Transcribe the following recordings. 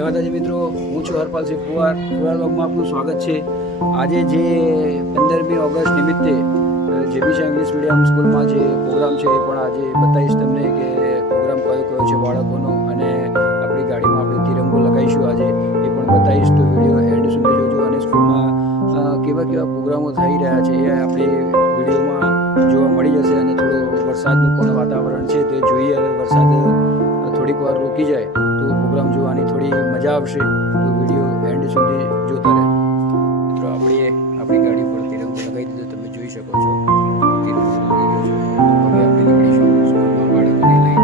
જય માતાજી મિત્રો, હું છું હરપાલસિંહ પુવાર. પુવાર બ્લોગમાં આપનું સ્વાગત છે. આજે જે 15મી ઓગસ્ટ નિમિત્તે જેબીસી ઇંગ્લિશ મીડિયમ સ્કૂલમાં જે પ્રોગ્રામ છે એ પણ આજે બતાવીશ તમને કે પ્રોગ્રામ કયો કયો છે બાળકોનો, અને આપણી ગાડીમાં આપણે તિરંગો લગાવીશું આજે એ પણ બતાવીશ. તો વિડીયો એન્ડ સુધી જોજો, અને સ્કૂલમાં કેવા કેવા પ્રોગ્રામો થઈ રહ્યા છે એ આપણે વિડીયોમાં જોવા મળી જશે. અને થોડું વરસાદનું પણ વાતાવરણ છે તો એ જોઈએ. હવે વરસાદ થોડીક વાર રોકી જાય તો પ્રોગ્રામ જોવાની થોડી મજા આવશે. તો વિડીયો એન્ડ સુધી જોતા રહે. મિત્રો આપણી ગાડી પર તિરંગો લગાવી દીધો, તમે જોઈ શકો છો. તિરંગો લગાવી ગયો છે. હવે આપણે નીકળીશું સ્કૂલમાં બાળકોને લઈને.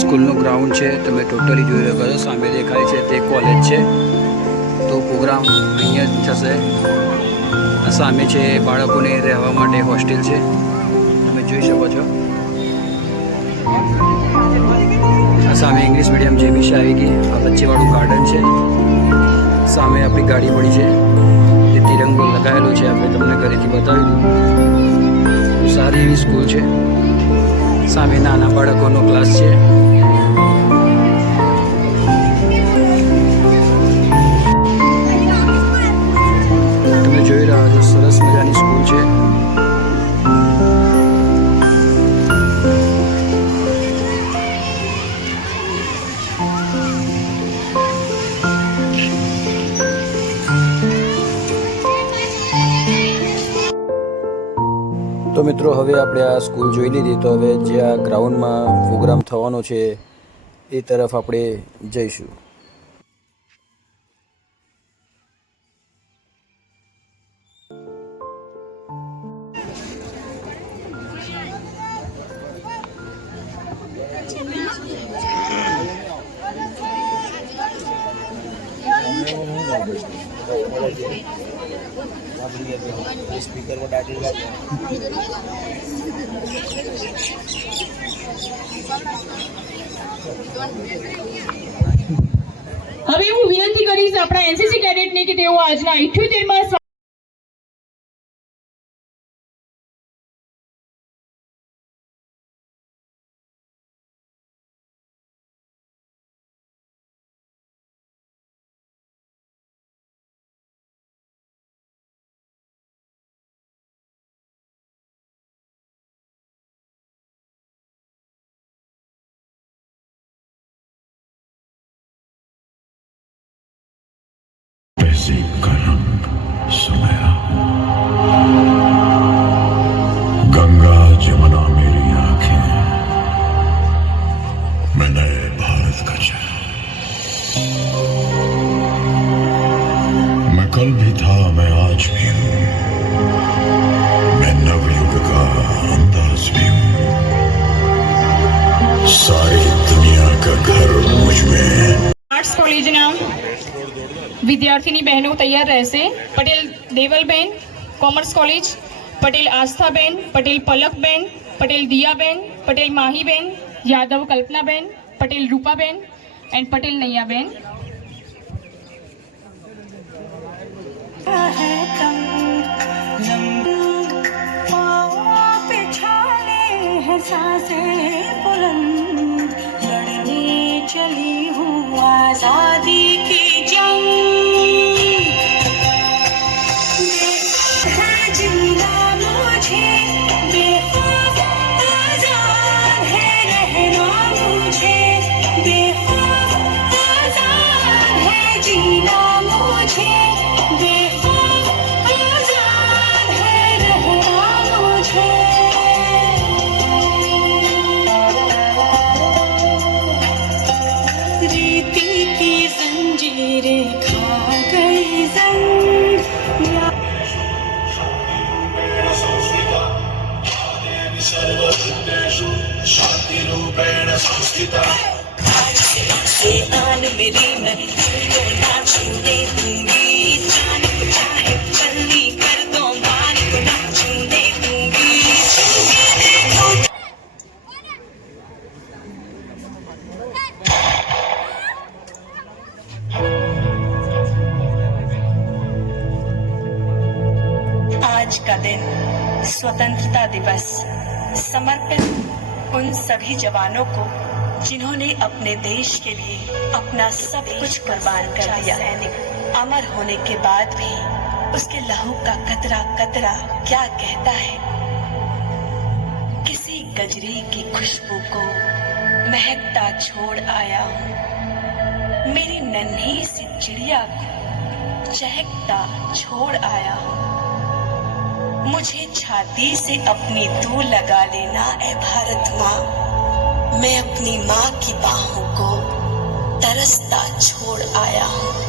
સ્કૂલનું ગ્રાઉન્ડ છે, તમે ટોટલી જોઈ શકો છો. સામે દેખાય છે તે કોલેજ છે. તો પ્રોગ્રામ અહીંયા જ થશે. સામે છે બાળકોને રહેવા માટે હોસ્ટેલ છે, તમે જોઈ શકો છો. સામે ઇંગ્લિશ મીડિયમ જેબીસી આવી ગઈ. આ વચ્ચેવાળું ગાર્ડન છે. સામે આપણી ગાડી પડી છે, એ તિરંગો લગાવેલો છે. આપણે તમને ઘરેથી બતાવી દઉં. સારી એવી સ્કૂલ છે. સામે નાના બાળકોનો ક્લાસ છે. તમે જોઈ રહ્યા છો, સરસ મજાની સ્કૂલ છે. તો મિત્રો, હવે આપણે આ સ્કૂલ જોઈ લીધી. તો હવે જે આ ગ્રાઉન્ડમાં પ્રોગ્રામ થવાનો છે એ તરફ આપણે જઈશું. સ્પીકર પર ડાટી હવે હું વિનંતી કરીશ આપણા એનસીસી કેડેટને કે તેઓ આજના 78માં का रंग सुनहरा, गंगा जमुना मेरी आंखें, मैं नए भारत का चेहरा, मैं कल भी था, मैं आज भी हूँ, मैं नवयुग का अंदाज भी हूँ, सारी दुनिया का घर मुझ में. आर्ट्स कॉलेजना विद्यार्थिनी बहनों तैयार रहશે. Patel Devalben commerce college, Patel Asthaben, Patel Palakben, Patel Diyaben, Patel Mahiben, Yadav Kalpanaben, Patel Rupaben and Patel Naiyaben. चली हूँ आजादी की जंग, जीना मुझे बेखौफ आजाद है, रहना मुझे बेखौफ आजाद है, जीना मुझे बेखौफ आजाद है, रहना मुझे सर्वभूतेषु शान्तिरूपेण संस्थिता से आन मेरी नहीं को ना छूने दूंगी जान को चाहे पल्ली कर दो मान को ना छूने दूंगी आज का दिन स्वतंत्रता दिवस समर्पित उन सभी जवानों को जिन्होंने अपने देश के लिए अपना सब कुछ कुर्बान कर दिया। सैनिक अमर होने के बाद भी उसके लहू का कतरा कतरा क्या कहता है। किसी गजरे की खुशबू को महकता छोड़ आया हूँ, मेरी नन्ही सी चिड़िया को चहकता छोड़ आया हूँ। मुझे छाती से अपनी तू लगा लेना ए भारत माँ, मैं अपनी माँ की बाहों को तरसता छोड़ आया हूँ।